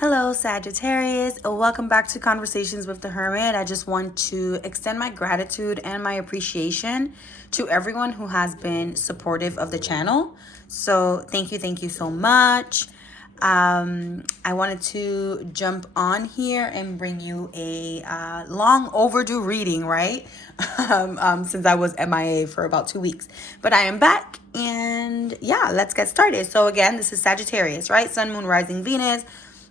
Hello, Sagittarius. Welcome back to Conversations with the Hermit. I just want to extend my gratitude and my appreciation to everyone who has been supportive of the channel. So thank you so much. I wanted to jump on here and bring you a long overdue reading, right? Since I was MIA for about 2 weeks. But I am back and yeah, let's get started. So again, this is Sagittarius, right? Sun, Moon, Rising, Venus,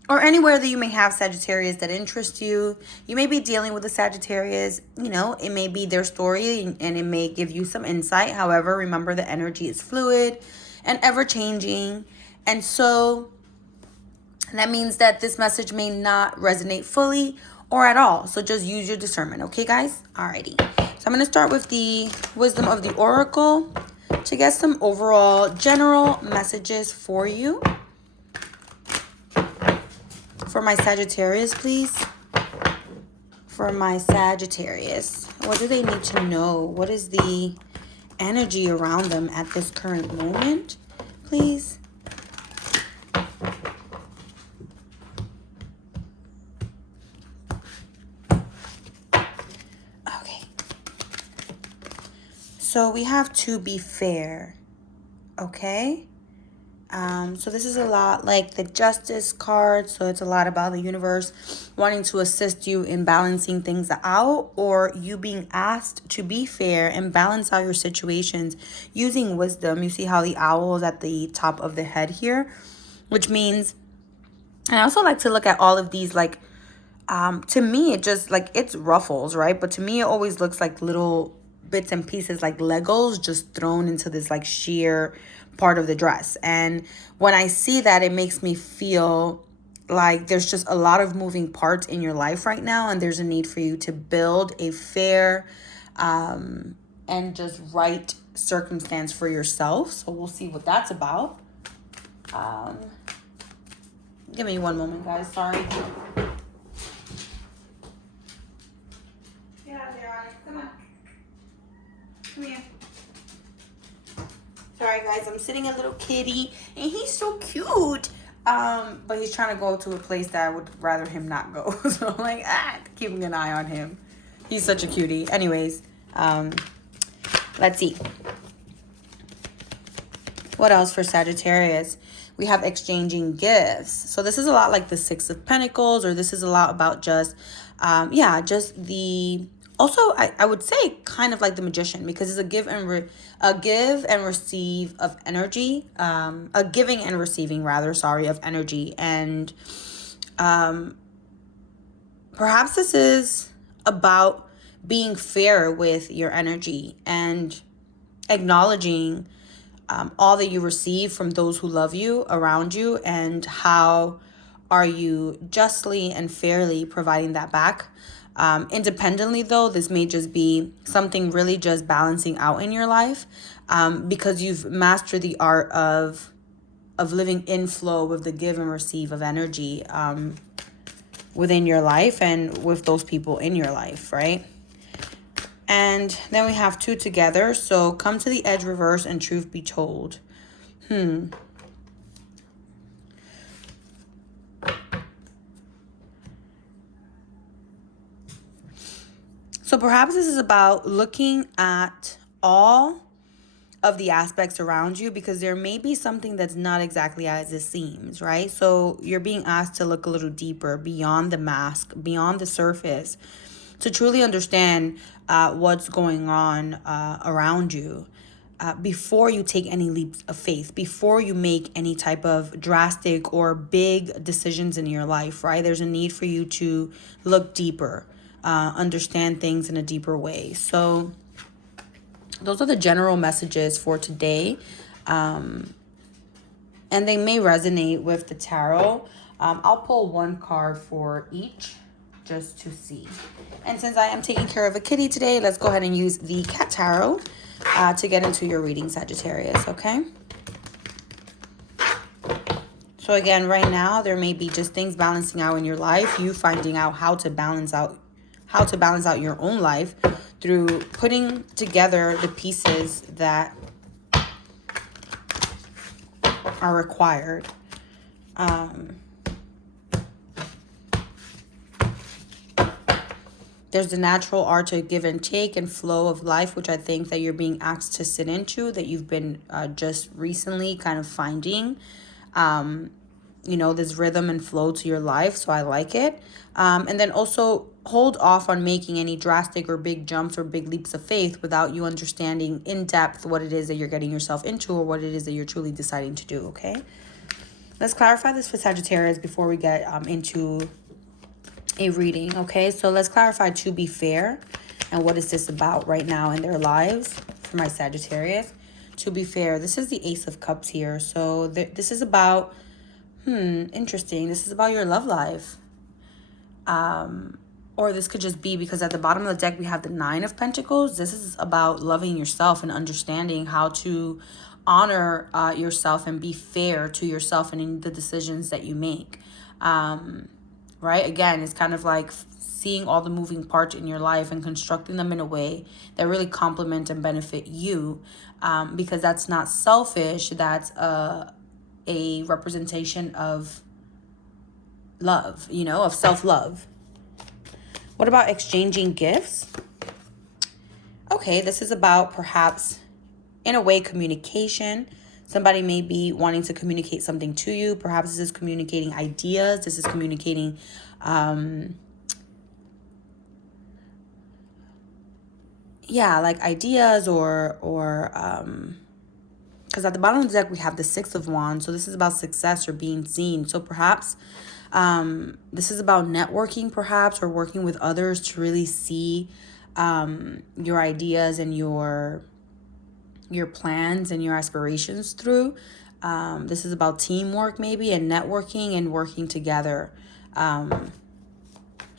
or anywhere that you may have Sagittarius that interests you. You may be dealing with a Sagittarius, it may be their story and it may give you some insight. However, remember the energy is fluid and ever changing. And so that means that this message may not resonate fully or at all. So just use your discernment, okay, guys? Alrighty. So I'm going to start with the wisdom of the Oracle to get some overall general messages for you. For my Sagittarius, please. For my Sagittarius, what do they need to know? What is the energy around them at this current moment, please? Okay. So we have to be fair, okay? So this is a lot like the Justice card. So it's a lot about the universe wanting to assist you in balancing things out, or you being asked to be fair and balance out your situations using wisdom. You see how the owl is at the top of the head here, which means, and I also like to look at all of these like, to me, it just like it's ruffles, right? But to me, it always looks like little bits and pieces like Legos just thrown into this like sheer part of the dress. And when I see that, it makes me feel like there's just a lot of moving parts in your life right now, and there's a need for you to build a fair and just right circumstance for yourself. So we'll see what that's about. Give me one moment, guys. Sorry. Get out there, Onyx. Come on. Come here. Sorry, guys. I'm sitting a little kitty, and he's so cute. But he's trying to go to a place that I would rather him not go. So I'm like, keeping an eye on him. He's such a cutie. Anyways, let's see. What else for Sagittarius? We have exchanging gifts. So this is a lot like the Six of Pentacles, or this is a lot about just, just the. Also, I would say kind of like the Magician, because it's a give and receive of energy, a giving and receiving rather, of energy. And perhaps this is about being fair with your energy and acknowledging all that you receive from those who love you around you, and how are you justly and fairly providing that back. Independently, though, this may just be something really just balancing out in your life, because you've mastered the art of living in flow with the give and receive of energy within your life and with those people in your life, right? And then we have two together. So come to the edge, reverse, and truth be told. So perhaps this is about looking at all of the aspects around you, because there may be something that's not exactly as it seems, right? So you're being asked to look a little deeper, beyond the mask, beyond the surface, to truly understand what's going on around you before you take any leaps of faith, before you make any type of drastic or big decisions in your life, right? There's a need for you to look deeper, understand things in a deeper way. So those are the general messages for today. And they may resonate with the tarot. I'll pull one card for each just to see. And since I am taking care of a kitty today, let's go ahead and use the cat tarot to get into your reading, Sagittarius, okay? So again, right now, there may be just things balancing out in your life, you finding out how to balance out your own life through putting together the pieces that are required. there's the natural art to give and take and flow of life, which I think that you're being asked to sit into, that you've been just recently kind of finding, this rhythm and flow to your life. So I like it. And then also hold off on making any drastic or big jumps or big leaps of faith without you understanding in depth what it is that you're getting yourself into or what it is that you're truly deciding to do, okay? Let's clarify this for Sagittarius before we get into a reading, okay? So let's clarify to be fair and what is this about right now in their lives for my Sagittarius. To be fair, this is the Ace of Cups here. So this is about, interesting. This is about your love life. Or this could just be because at the bottom of the deck we have the Nine of Pentacles. This is about loving yourself and understanding how to honor yourself and be fair to yourself and in the decisions that you make. Right? Again, it's kind of like seeing all the moving parts in your life and constructing them in a way that really complement and benefit you, because that's not selfish. That's a representation of love, of self-love. What about exchanging gifts? Okay, this is about perhaps, in a way, communication. Somebody may be wanting to communicate something to you. Perhaps this is communicating ideas. This is communicating like ideas or because at the bottom of the deck we have the Six of Wands. So this is about success or being seen. So perhaps this is about networking, perhaps, or working with others to really see your ideas and your plans and your aspirations through. This is about teamwork maybe and networking and working together. So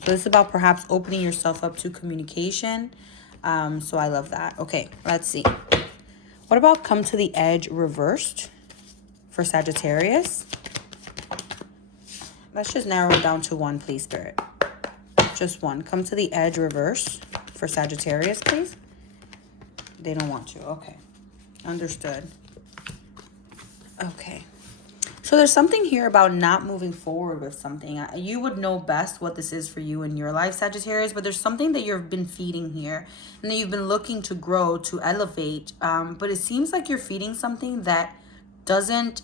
this is about perhaps opening yourself up to communication. So I love that. Okay, let's see. What about come to the edge reversed for Sagittarius? Let's just narrow it down to one, please, Spirit. Just one. Come to the edge reverse for Sagittarius, please. They don't want to. Okay. Understood. Okay. So there's something here about not moving forward with something. You would know best what this is for you in your life, Sagittarius, but there's something that you've been feeding here and that you've been looking to grow, to elevate. But it seems like you're feeding something that doesn't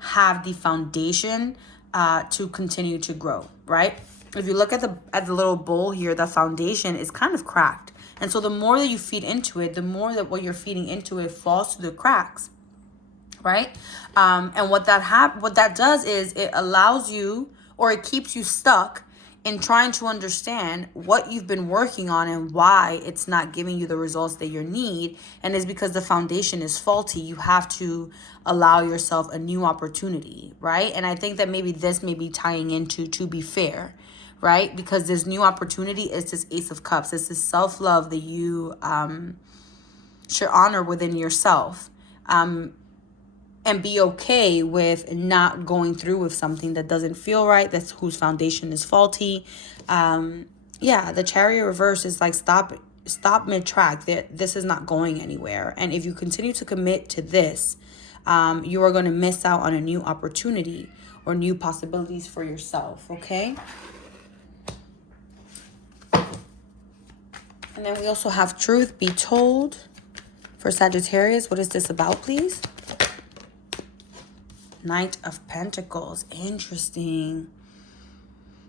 have the foundation to continue to grow, right? If you look at the little bowl here, the foundation is kind of cracked. And so the more that you feed into it, the more that what you're feeding into it falls through the cracks, right? And what that does is it allows you, or it keeps you stuck in trying to understand what you've been working on and why it's not giving you the results that you need. And it's because the foundation is faulty. You have to allow yourself a new opportunity, right? And I think that maybe this may be tying into to be fair, right? Because this new opportunity is this Ace of Cups. It's this self-love that you should honor within yourself. And be okay with not going through with something that doesn't feel right, that's whose foundation is faulty. The Chariot reverse is like stop mid-track. This is not going anywhere. And if you continue to commit to this, you are going to miss out on a new opportunity or new possibilities for yourself, okay? And then we also have truth be told for Sagittarius. What is this about, please? Knight of Pentacles. Interesting.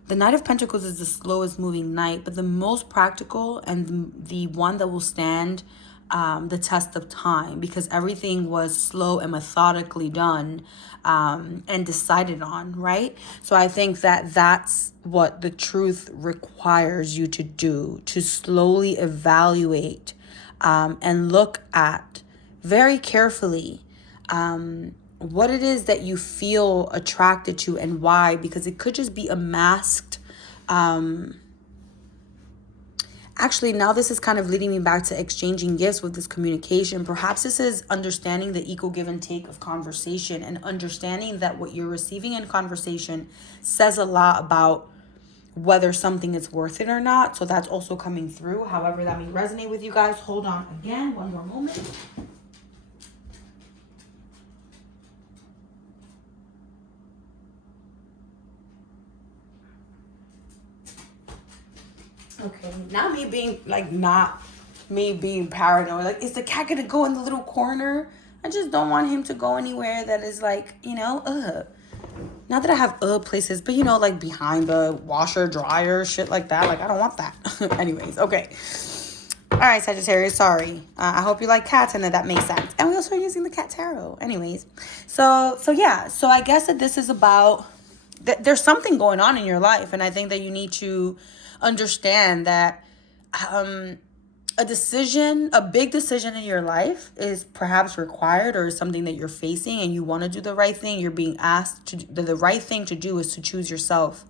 The Knight of Pentacles is the slowest moving knight, but the most practical and the one that will stand the test of time, because everything was slow and methodically done and decided on, right? So I think that that's what the truth requires you to do, to slowly evaluate and look at very carefully what it is that you feel attracted to and why, because it could just be a masked, actually now this is kind of leading me back to exchanging gifts with this communication. Perhaps this is understanding the equal give and take of conversation and understanding that what you're receiving in conversation says a lot about whether something is worth it or not. So that's also coming through. However that may resonate with you guys. Hold on again, one more moment. Okay, not me being like, not me being paranoid. Like, is the cat gonna go in the little corner? I just don't want him to go anywhere that is like, Not that I have places, but like behind the washer, dryer, shit like that. Like, I don't want that. Anyways, okay. All right, Sagittarius, sorry. I hope you like cats and that makes sense. And we also are using the cat tarot. Anyways, so yeah. So I guess that this is about, there's something going on in your life. And I think that you need to understand that a big decision in your life is perhaps required, or is something that you're facing and you want to do the right thing. You're being asked to do the right thing to do is to choose yourself.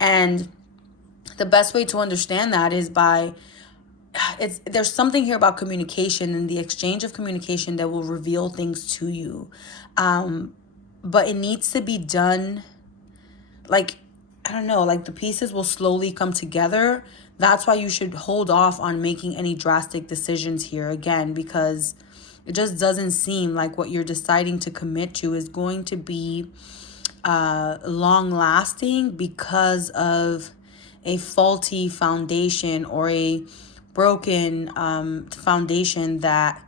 And the best way to understand that is by, there's something here about communication and the exchange of communication that will reveal things to you. But it needs to be done, like, I don't know, like the pieces will slowly come together. That's why you should hold off on making any drastic decisions here, again, because it just doesn't seem like what you're deciding to commit to is going to be long lasting, because of a faulty foundation or a broken foundation that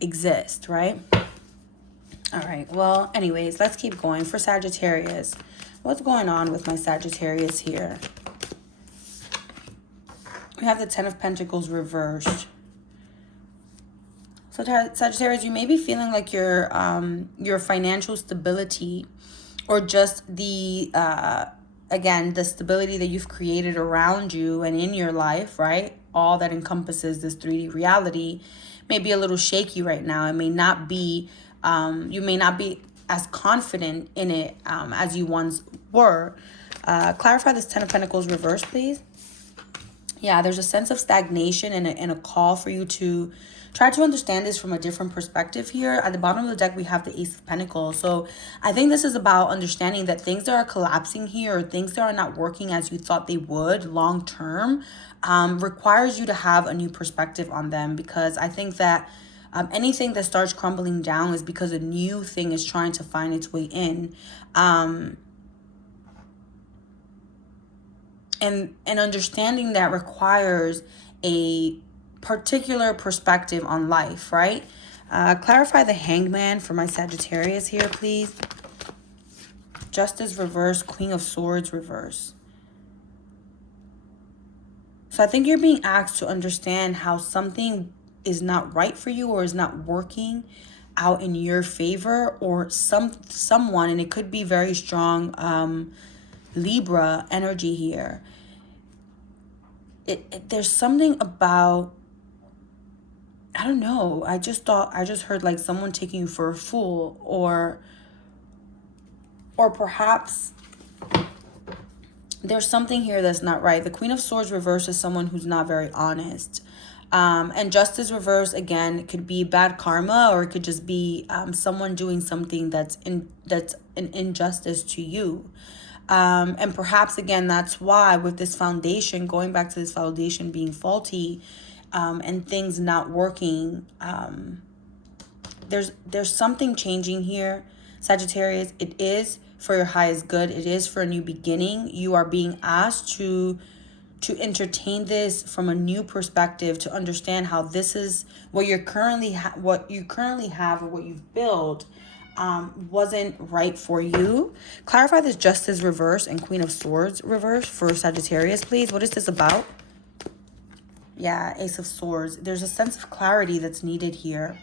exists, right? All right, well, anyways, let's keep going. For Sagittarius, what's going on with my Sagittarius here? We have the Ten of Pentacles reversed. So Sagittarius, you may be feeling like your financial stability, or just the again, the stability that you've created around you and in your life, right? All that encompasses this 3D reality may be a little shaky right now. It may not be, you may not be as confident in it as you once were. Clarify this Ten of Pentacles reverse, please. Yeah, there's a sense of stagnation and a call for you to try to understand this from a different perspective here. At the bottom of the deck, we have the Ace of Pentacles. So I think this is about understanding that things that are collapsing here, or things that are not working as you thought they would long term, requires you to have a new perspective on them. Because I think that anything that starts crumbling down is because a new thing is trying to find its way in. And understanding that requires a particular perspective on life, right? Clarify the Hangman for my Sagittarius here, please. Justice reverse, Queen of Swords reverse. So I think you're being asked to understand how something is not right for you, or is not working out in your favor, or someone, and it could be very strong Libra energy here. There's something about, I don't know, I just heard like someone taking you for a fool, or perhaps there's something here that's not right. The Queen of Swords reverse is someone who's not very honest. And Justice reverse, again, it could be bad karma, or it could just be someone doing something that's an injustice to you. And perhaps, again, that's why with this foundation, going back to this foundation being faulty, and things not working, there's something changing here, Sagittarius. It is for your highest good. It is for a new beginning. You are being asked to entertain this from a new perspective, to understand how this is what you currently have, or what you've built wasn't right for you. Clarify this Justice reverse and Queen of Swords reverse for Sagittarius, please. What is this about? Yeah, Ace of Swords. There's a sense of clarity that's needed here.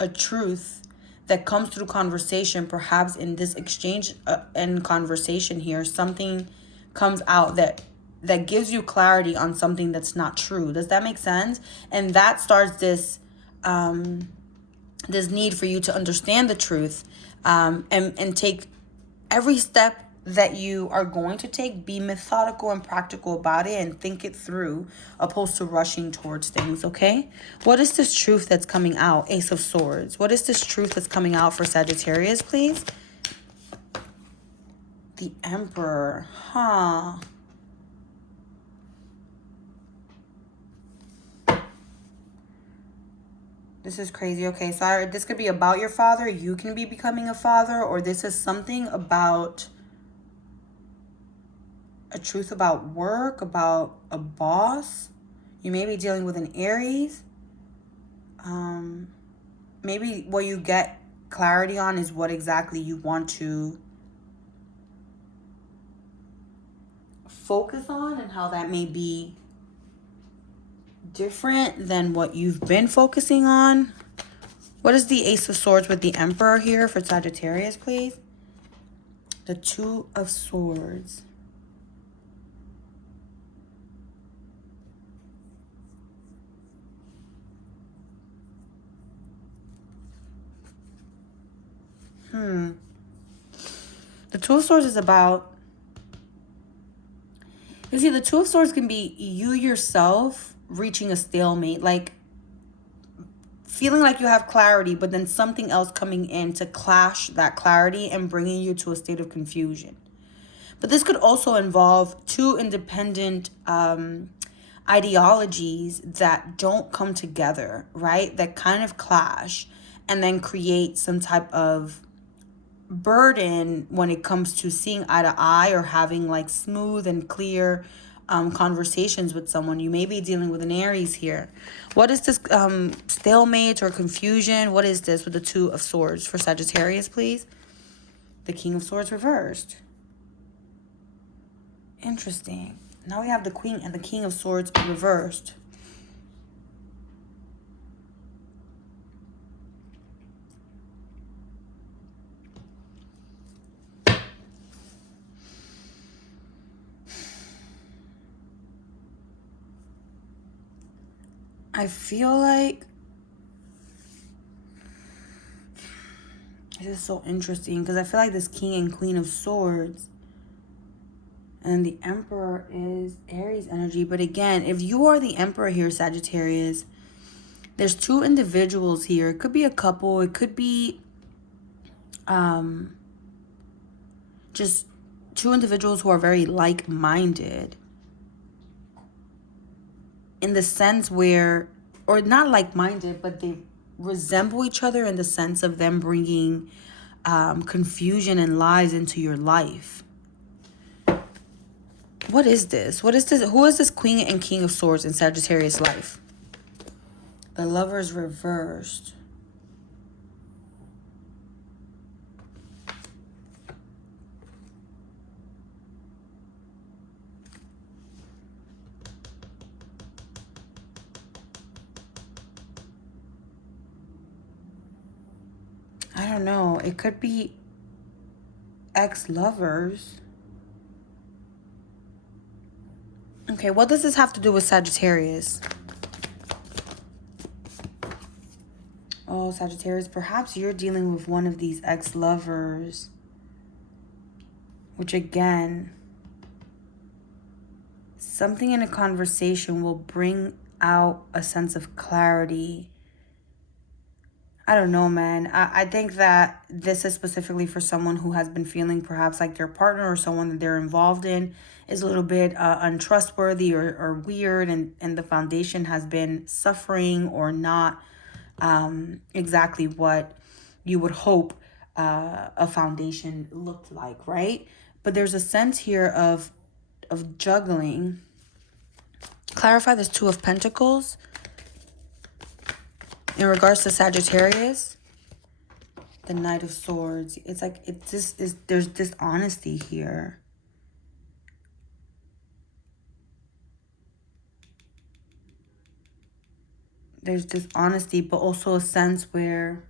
A truth that comes through conversation, perhaps in this exchange and conversation here. Something comes out that gives you clarity on something that's not true. Does that make sense? And that starts this this need for you to understand the truth, and take every step that you are going to take. Be methodical and practical about it, and think it through, opposed to rushing towards things, okay? What is this truth that's coming out? Ace of Swords. What is this truth that's coming out for Sagittarius, please? The Emperor. This is crazy. Okay, so this could be about your father. You can be becoming a father, or this is something about a truth about work, about a boss. You may be dealing with an Aries. Maybe what you get clarity on is what exactly you want to focus on and how that may be different than what you've been focusing on. What is the Ace of Swords with the Emperor here for Sagittarius, please? The Two of Swords. The Two of Swords is about... You see, the Two of Swords can be you yourself reaching a stalemate. Like, feeling like you have clarity, but then something else coming in to clash that clarity and bringing you to a state of confusion. But this could also involve two independent ideologies that don't come together, right? That kind of clash and then create some type of burden when it comes to seeing eye to eye or having like smooth and clear conversations with someone. You may be dealing with an Aries here. What is this stalemate or confusion? What is this with the Two of Swords for Sagittarius, please? The King of Swords reversed. Interesting. Now we have the Queen and the King of Swords reversed. I feel like this is so interesting because I feel like this King and Queen of Swords and the Emperor is Aries energy. But again, if you are the Emperor here, Sagittarius, there's two individuals here. It could be a couple. It could be just two individuals who are very like-minded. In the sense where, or not like-minded, but they resemble each other in the sense of them bringing confusion and lies into your life. What is this? What is this? Who is this Queen and King of Swords in Sagittarius' life? The Lovers reversed. I don't know. It could be ex-lovers. Okay, what does this have to do with Sagittarius? Oh, Sagittarius, perhaps you're dealing with one of these ex-lovers. Which again, something in a conversation will bring out a sense of clarity. I don't know, man. I think that this is specifically for someone who has been feeling perhaps like their partner or someone that they're involved in is a little bit untrustworthy or weird, and the foundation has been suffering or not exactly what you would hope a foundation looked like, right? But there's a sense here of juggling. Clarify this Two of Pentacles. In regards to Sagittarius, the Knight of Swords. It's like there's dishonesty here. There's dishonesty, but also a sense where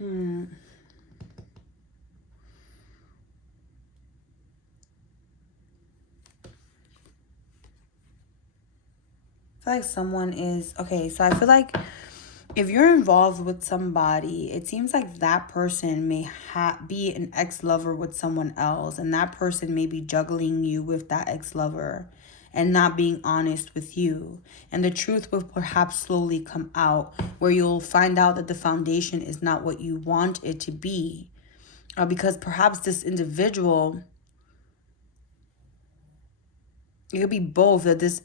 I feel like someone is... Okay, so I feel like if you're involved with somebody, it seems like that person may be an ex-lover with someone else. And that person may be juggling you with that ex-lover and not being honest with you. And the truth will perhaps slowly come out where you'll find out that the foundation is not what you want it to be. Because perhaps this individual... It could be both, that the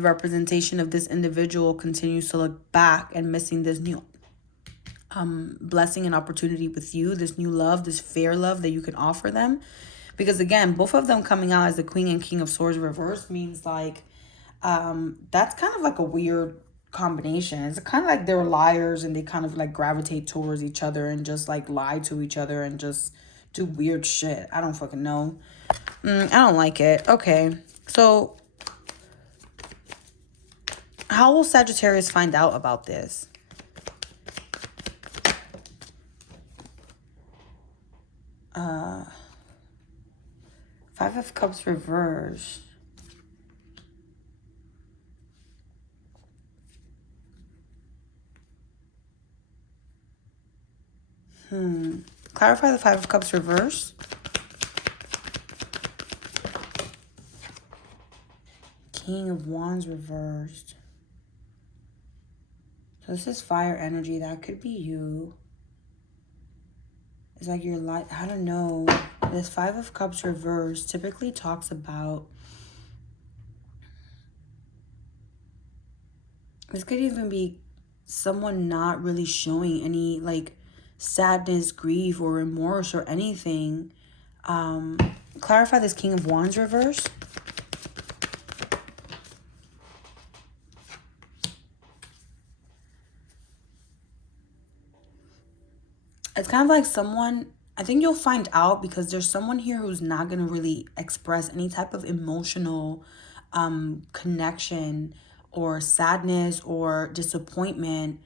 representation of this individual continues to look back and missing this new blessing and opportunity with you, this new love, this fair love that you can offer them. Because again, both of them coming out as the Queen and King of Swords reversed means like, that's kind of like a weird combination. It's kind of like they're liars and they kind of like gravitate towards each other and just like lie to each other and just do weird shit. I don't fucking know. I don't like it. Okay, so how will Sagittarius find out about this? Five of Cups reversed. Clarify the Five of Cups reverse. King of Wands reversed. So this is fire energy. That could be you. It's like your light. I don't know. This Five of Cups reversed typically talks about. This could even be someone not really showing any like sadness, grief, or remorse or anything. Clarify this King of Wands reverse. It's kind of like someone, I think you'll find out because there's someone here who's not going to really express any type of emotional connection or sadness or disappointment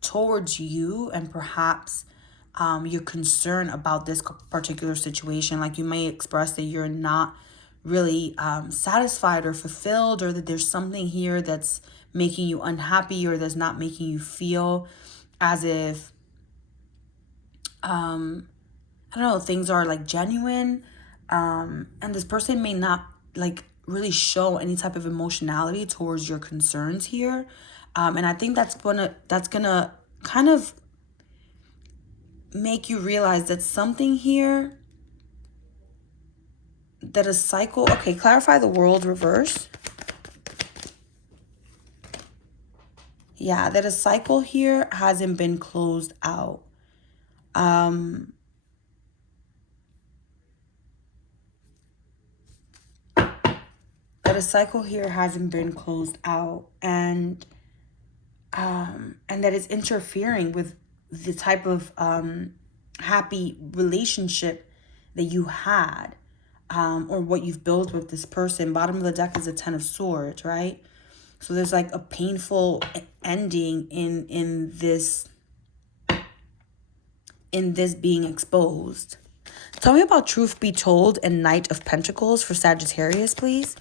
towards you, and perhaps your concern about this particular situation. Like you may express that you're not really satisfied or fulfilled, or that there's something here that's making you unhappy or that's not making you feel as if I don't know, things are like genuine, and this person may not like really show any type of emotionality towards your concerns here, and I think that's gonna kind of make you realize that something here, that a cycle. Okay, clarify the World reverse. Yeah, that a cycle here hasn't been closed out. That a cycle here hasn't been closed out, and that it's interfering with the type of happy relationship that you had, or what you've built with this person. Bottom of the deck is a Ten of Swords, right? So there's like a painful ending in this being exposed. Tell me about Truth Be Told and Knight of Pentacles for Sagittarius, please.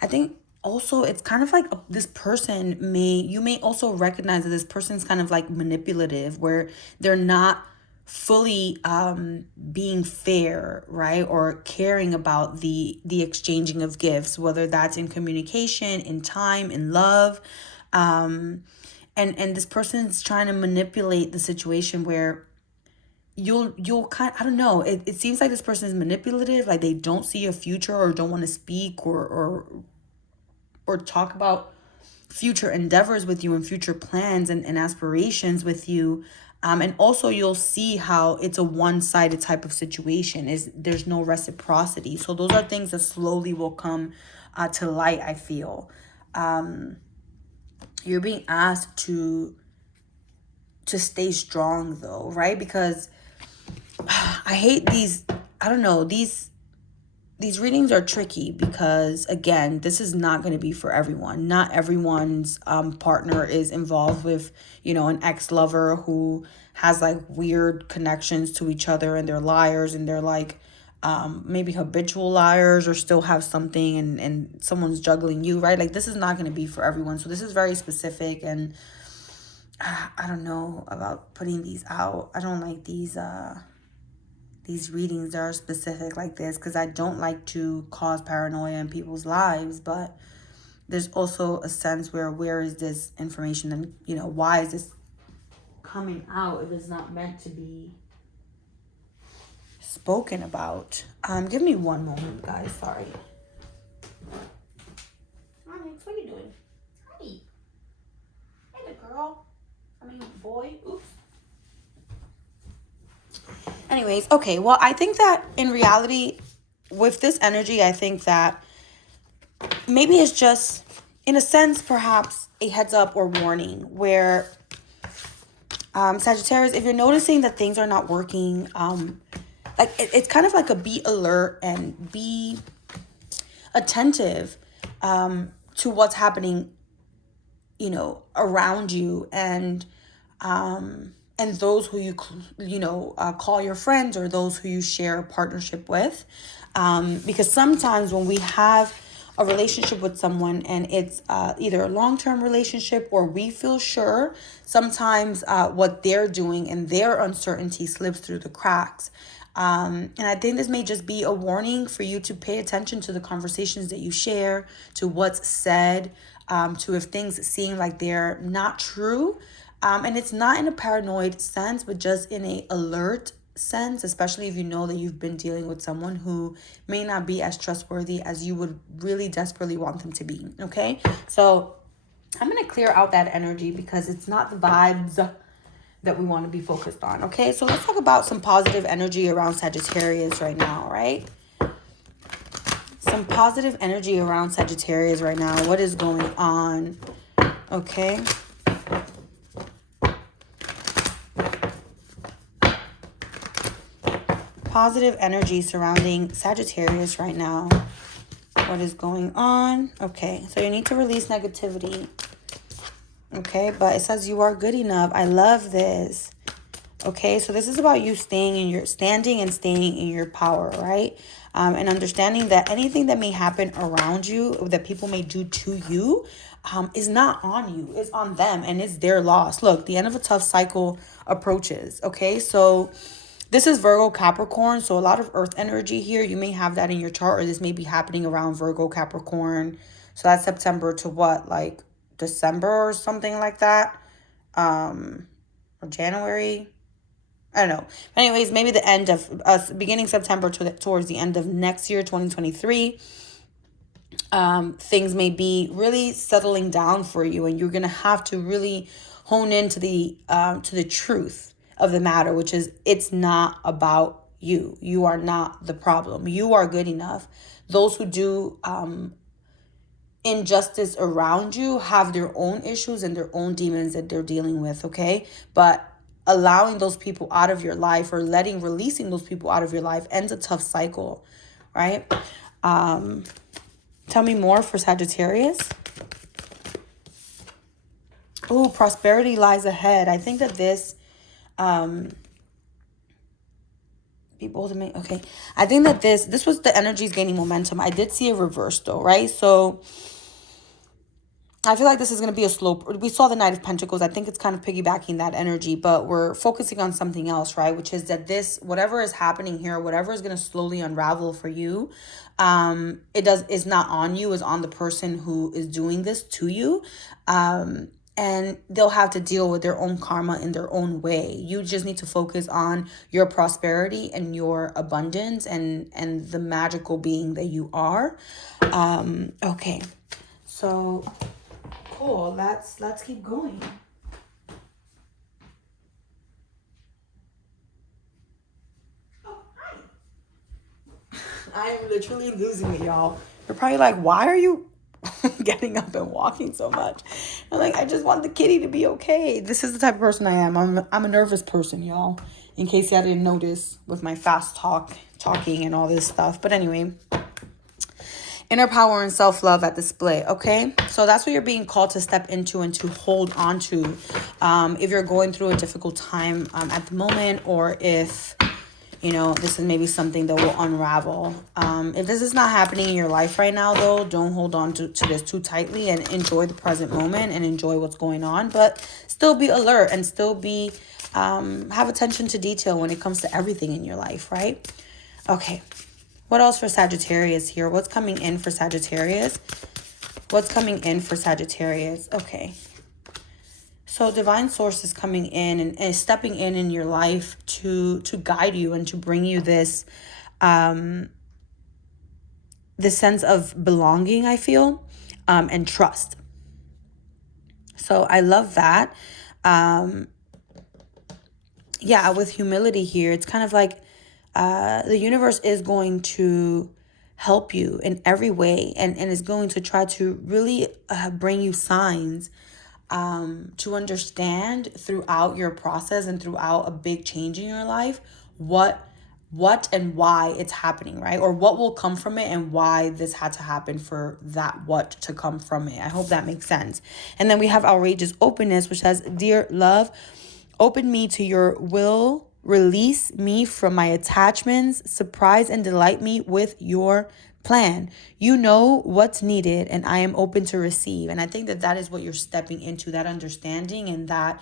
I think also it's kind of like this person you may also recognize that this person's kind of like manipulative, where they're not fully being fair, right? Or caring about the exchanging of gifts, whether that's in communication, in time, in love. And this person's trying to manipulate the situation where you'll kind, I don't know, it seems like this person is manipulative, like they don't see a future or don't want to speak or talk about future endeavors with you and future plans and aspirations with you. And also you'll see how it's a one-sided type of situation. There's no reciprocity. So those are things that slowly will come to light, I feel. You're being asked to stay strong though, right? Because I hate these, I don't know, these readings are tricky because, again, this is not going to be for everyone. Not everyone's partner is involved with, an ex-lover who has like weird connections to each other, and they're liars, and they're like maybe habitual liars, or still have something, and someone's juggling you, right? Like this is not going to be for everyone. So this is very specific, and I don't know about putting these out. I don't like these readings that are specific like this, because I don't like to cause paranoia in people's lives. But there's also a sense where is this information, and why is this coming out if it's not meant to be spoken about? Give me one moment, guys. Sorry. what are you doing? Hi. Hey, the girl. I mean, boy. Oops. Anyways, okay. Well, I think that in reality, with this energy, I think that maybe it's just, in a sense, perhaps a heads up or warning where Sagittarius, if you're noticing that things are not working, like it's kind of like a be alert and be attentive to what's happening, you know, around you, and those who call your friends, or those who you share a partnership with, because sometimes when we have a relationship with someone and it's either a long-term relationship or we feel sure, sometimes what they're doing and their uncertainty slips through the cracks. And I think this may just be a warning for you to pay attention to the conversations that you share, to what's said, to if things seem like they're not true. And it's not in a paranoid sense, but just in a alert sense, especially if you know that you've been dealing with someone who may not be as trustworthy as you would really desperately want them to be. Okay, so I'm going to clear out that energy because it's not the vibes that we want to be focused on. Okay, so let's talk about some positive energy around Sagittarius right now, right? Some positive energy around Sagittarius right now. What is going on? Okay. Positive energy surrounding Sagittarius right now. What is going on? Okay, so you need to release negativity. Okay, but it says you are good enough. I love this. Okay, so this is about you staying in your power, right? And understanding that anything that may happen around you, that people may do to you, is not on you. It's on them, and it's their loss. Look, the end of a tough cycle approaches. Okay, so this is Virgo Capricorn, so a lot of earth energy here. You may have that in your chart, or this may be happening around Virgo Capricorn. So that's September to what, like December or something like that, or January. I don't know. Anyways, maybe the end of beginning September towards the end of next year, 2023. Things may be really settling down for you, and you're gonna have to really hone into the truth of the matter, which is it's not about you. You are not the problem. You are good enough. Those who do injustice around you have their own issues and their own demons that they're dealing with. Okay, but allowing those people out of your life, or releasing those people out of your life, ends a tough cycle, right? Tell me more for Sagittarius. Oh, prosperity lies ahead. I think that this, okay. I think that this was the energies gaining momentum. I did see a reverse though, right? So I feel like this is going to be a slow. We saw the Knight of Pentacles. I think it's kind of piggybacking that energy, but we're focusing on something else, right? Which is that whatever is happening here, whatever is going to slowly unravel for you, is not on you, is on the person who is doing this to you. And they'll have to deal with their own karma in their own way. You just need to focus on your prosperity and your abundance and the magical being that you are. Okay, so cool. Let's keep going. Oh, hi. I am literally losing it, y'all. You're probably like, why are you getting up and walking so much? I'm like, I just want the kitty to be okay. This is the type of person I am. I'm a nervous person, y'all. In case you didn't notice with my fast talking and all this stuff. But anyway, inner power and self-love at display. Okay, so that's what you're being called to step into and to hold on to, if you're going through a difficult time at the moment, or if this is maybe something that will unravel. If this is not happening in your life right now, though, don't hold on to this too tightly, and enjoy the present moment and enjoy what's going on, but still be alert and still be have attention to detail when it comes to everything in your life, right? Okay. What else for Sagittarius here? What's coming in for Sagittarius? What's coming in for Sagittarius? Okay. So divine source is coming in and stepping in your life to guide you and to bring you this sense of belonging, I feel. and trust. So I love that. Yeah, with humility here, it's kind of like the universe is going to help you in every way, and is going to try to really bring you signs to understand throughout your process and throughout a big change in your life what and why it's happening, right? Or what will come from it and why this had to happen for that what to come from it. I hope that makes sense. And then we have outrageous openness, which says, dear love, open me to your will, release me from my attachments, surprise and delight me with your plan. You know what's needed, and I am open to receive. And I think that that is what you're stepping into, that understanding and that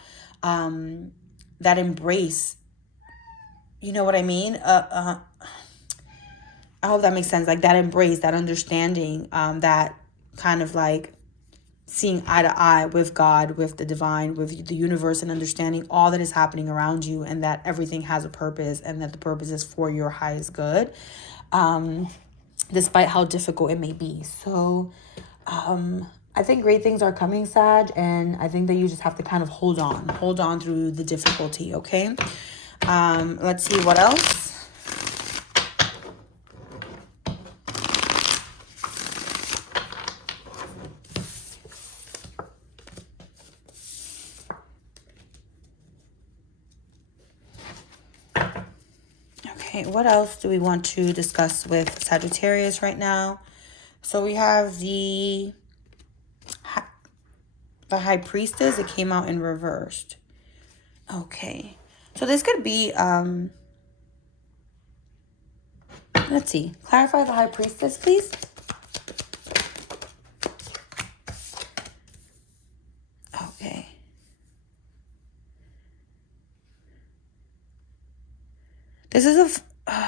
embrace. You know what I mean? I hope that makes sense. Like that embrace, that understanding, that kind of like seeing eye to eye with God, with the divine, with the universe, and understanding all that is happening around you, and that everything has a purpose, and that the purpose is for your highest good, despite how difficult it may be. So I think great things are coming, Sag, and I think that you just have to kind of hold on through the difficulty, okay? Let's see what else. Okay, what else do we want to discuss with Sagittarius right now? So we have the High Priestess. It came out in reversed. Okay, so this could be let's see, clarify the High Priestess, please. Okay. This is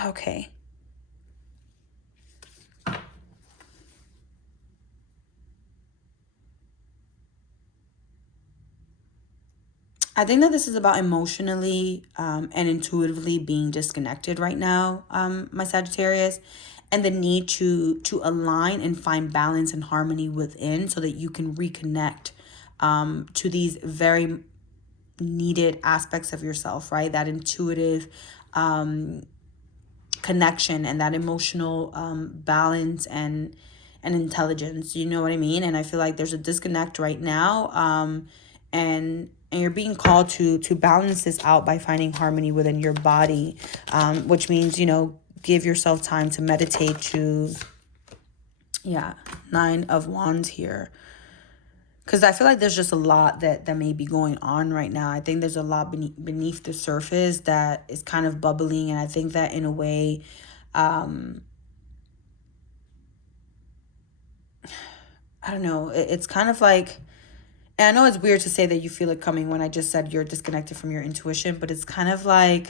okay. I think that this is about emotionally and intuitively being disconnected right now, my Sagittarius, and the need to align and find balance and harmony within, so that you can reconnect to these very needed aspects of yourself, right? That intuitive connection and that emotional balance and intelligence. You know what I mean? And I feel like there's a disconnect right now, and you're being called to balance this out by finding harmony within your body, which means, you know, give yourself time to meditate. To yeah, 9 of Wands here, because I feel like there's just a lot that may be going on right now. I think there's a lot beneath the surface that is kind of bubbling, and I think that in a way, I don't know, it's kind of like, and I know it's weird to say that you feel it coming when I just said you're disconnected from your intuition, but it's kind of like,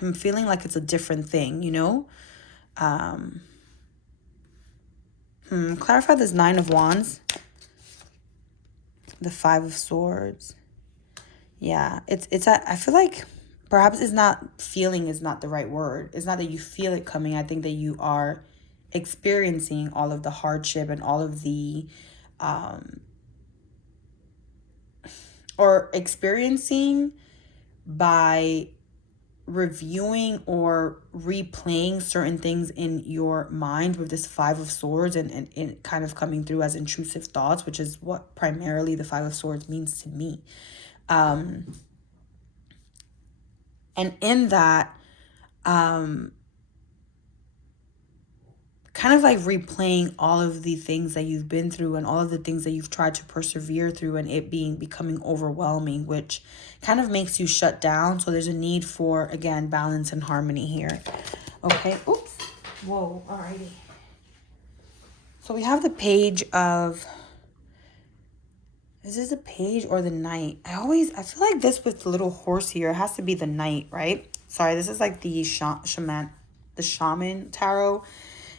I'm feeling like it's a different thing, you know? Clarify this 9 of Wands. The 5 of Swords. Yeah, I feel like perhaps it's not, feeling is not the right word. It's not that you feel it coming. I think that you are experiencing all of the hardship and all of the or experiencing by reviewing or replaying certain things in your mind with this 5 of Swords, and kind of coming through as intrusive thoughts, which is what primarily the 5 of Swords means to me. And in that, kind of like replaying all of the things that you've been through and all of the things that you've tried to persevere through, and it becoming overwhelming, which kind of makes you shut down. So there's a need for, again, balance and harmony here. Okay. Oops. Whoa. Alrighty. So we have the Page of, is this a Page or the Knight? I feel like this with the little horse here, it has to be the Knight, right? Sorry, this is like the Shaman Tarot.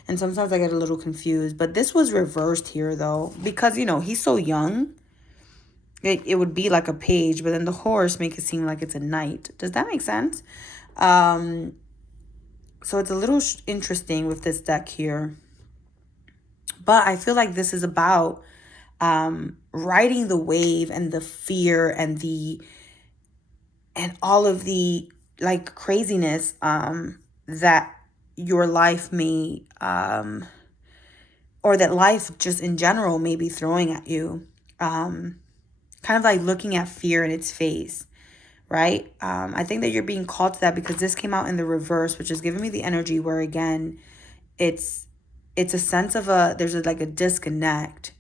And sometimes I get a little confused. But this was reversed here, though. Because, you know, he's so young. It would be like a page. But then the horse make it seem like it's a knight. Does that make sense? So it's a little interesting with this deck here. But I feel like this is about riding the wave and the fear and all of the like craziness that your life may or that life just in general may be throwing at you. Kind of like looking at fear in its face, right? I think that you're being called to that because this came out in the reverse, which is giving me the energy where, again, it's a sense of there's like a disconnect.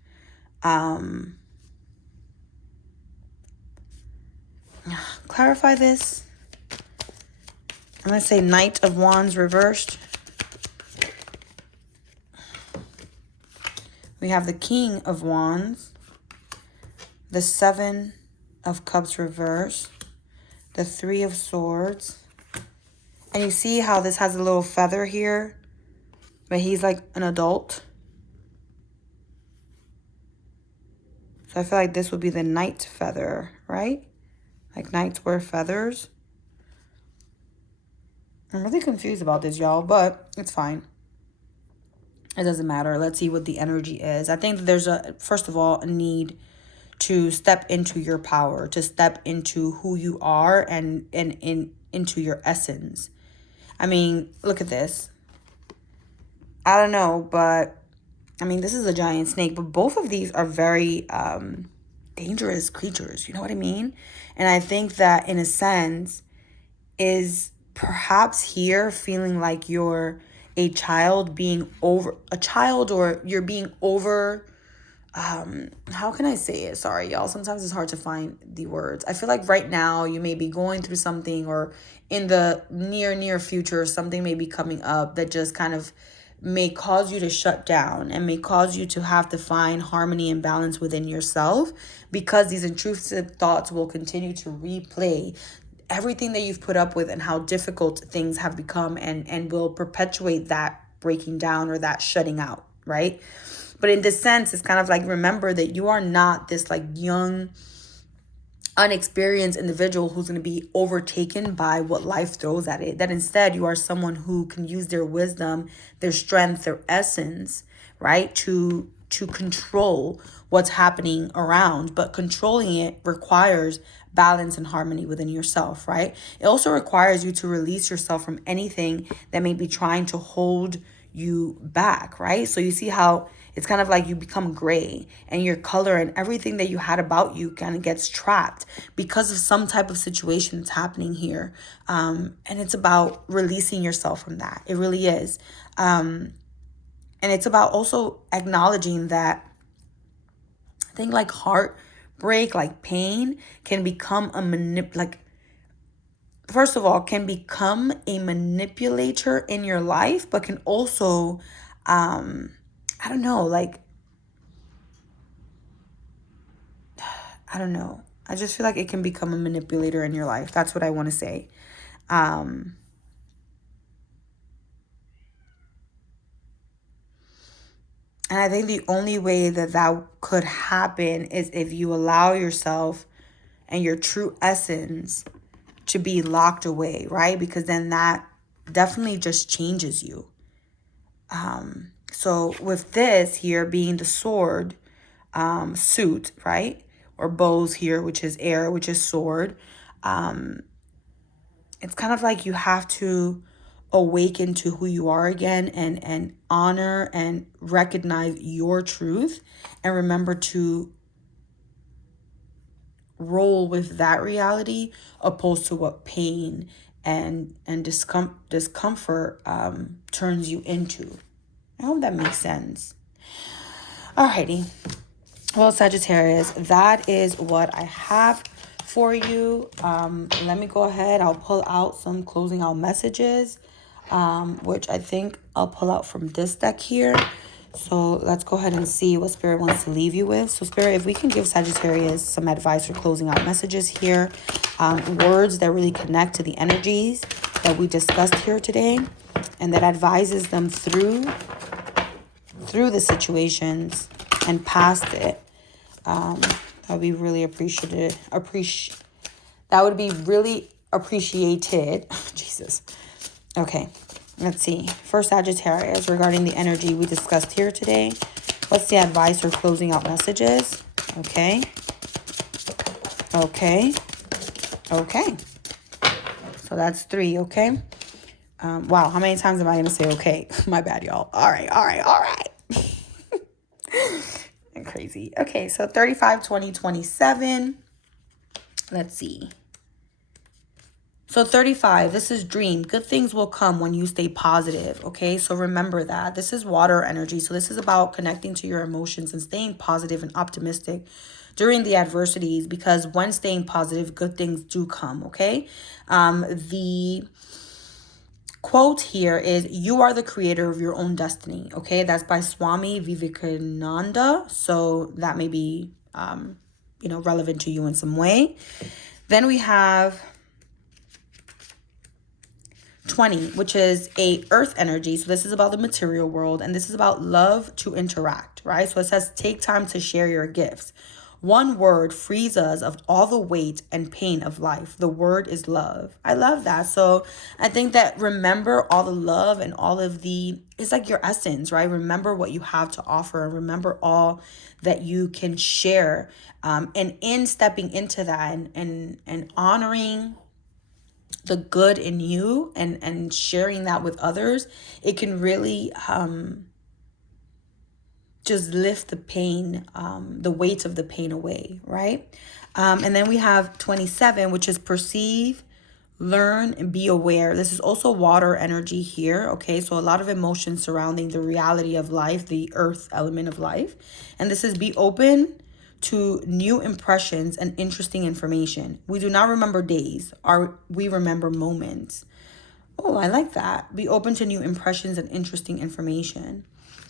Clarify this. I'm going to say Knight of Wands reversed. We have the King of Wands, the Seven of Cups reversed, the Three of Swords. And you see how this has a little feather here, but he's like an adult. So I feel like this would be the knight feather, right? Like knights wear feathers. I'm really confused about this, y'all, but it's fine. It doesn't matter. Let's see what the energy is. I think that there's first of all, a need to step into your power, to step into who you are and into your essence. I mean, look at this. I don't know, but I mean, this is a giant snake, but both of these are very dangerous creatures. You know what I mean? And I think that in a sense is perhaps here feeling like you're a child or you're being over, how can I say it? Sorry, y'all. Sometimes it's hard to find the words. I feel like right now you may be going through something, or in the near future, something may be coming up that just kind of may cause you to shut down and may cause you to have to find harmony and balance within yourself, because these intrusive thoughts will continue to replay everything that you've put up with and how difficult things have become, and will perpetuate that breaking down or that shutting out, right? But in this sense, it's kind of like, remember that you are not this like young, unexperienced individual who's going to be overtaken by what life throws at it. That instead you are someone who can use their wisdom, their strength, their essence, right, to control what's happening around. But controlling it requires balance and harmony within yourself, right? It also requires you to release yourself from anything that may be trying to hold you back, right? So you see how it's kind of like you become gray, and your color and everything that you had about you kind of gets trapped because of some type of situation that's happening here. And it's about releasing yourself from that. It really is. And it's about also acknowledging that I think like heartbreak, like pain can become first of all, can become a manipulator in your life, but can also, I don't know. I just feel like it can become a manipulator in your life. That's what I want to say. And I think the only way that could happen is if you allow yourself and your true essence to be locked away, right? Because then that definitely just changes you. So with this here being the sword suit, right? Or bows here, which is air, which is sword. It's kind of like you have to awaken to who you are again, and honor and recognize your truth, and remember to roll with that reality opposed to what pain and discomfort turns you into. I hope that makes sense. Alrighty. Well, Sagittarius, that is what I have for you. Let me go ahead. I'll pull out some closing out messages, which I think I'll pull out from this deck here. So let's go ahead and see what Spirit wants to leave you with. So Spirit, if we can give Sagittarius some advice for closing out messages here, words that really connect to the energies that we discussed here today, and that advises them through the situations and past it, that would be really appreciated. That would be really appreciated. Jesus. Okay, let's see. For Sagittarius, regarding the energy we discussed here today, What's the advice or closing out messages? Okay. Okay. Okay. So that's 3, okay? Wow, how many times am I going to say okay? My bad, y'all. All right. Crazy. Okay, so 35, 20, 27. Let's see. So 35, this is dream. Good things will come when you stay positive, okay? So remember that. This is water energy. So this is about connecting to your emotions and staying positive and optimistic during the adversities, because when staying positive, good things do come, okay? The quote here is, you are the creator of your own destiny, okay? That's by Swami Vivekananda. So that may be, relevant to you in some way. Then we have 20, which is a earth energy. So this is about the material world, and this is about love to interact, right? So it says, take time to share your gifts. One word frees us of all the weight and pain of life. The word is love. I love that. So I think that remember all the love and all of it's like your essence, right? Remember what you have to offer, and remember all that you can share. And in stepping into that and honoring the good in you and sharing that with others, it can really just lift the pain, the weight of the pain away, right? And then we have 27, which is perceive, learn, and be aware. This is also water energy here, okay? So a lot of emotions surrounding the reality of life, the earth element of life. And this is be open to new impressions and interesting information. We do not remember days, we remember moments. Oh, I like that. Be open to new impressions and interesting information.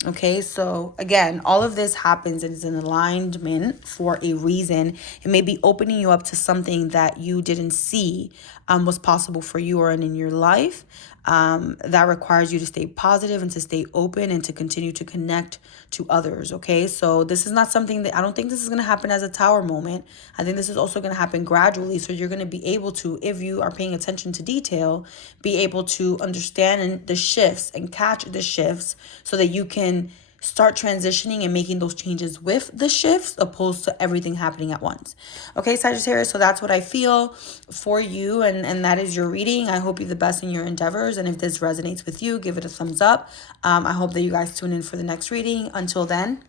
Okay, so again, all of this happens and is in alignment for a reason. It may be opening you up to something that you didn't see was possible for you or in your life. That requires you to stay positive and to stay open and to continue to connect to others. Okay, so this is not something that I don't think this is going to happen as a tower moment. I think this is also going to happen gradually. So you're going to be able to, if you are paying attention to detail, be able to understand the shifts and catch the shifts so that you can start transitioning and making those changes with the shifts opposed to everything happening at once. Okay, Sagittarius, so that's what I feel for you, and that is your reading. I hope you the best in your endeavors, and if this resonates with you, give it a thumbs up. I hope that you guys tune in for the next reading. Until then,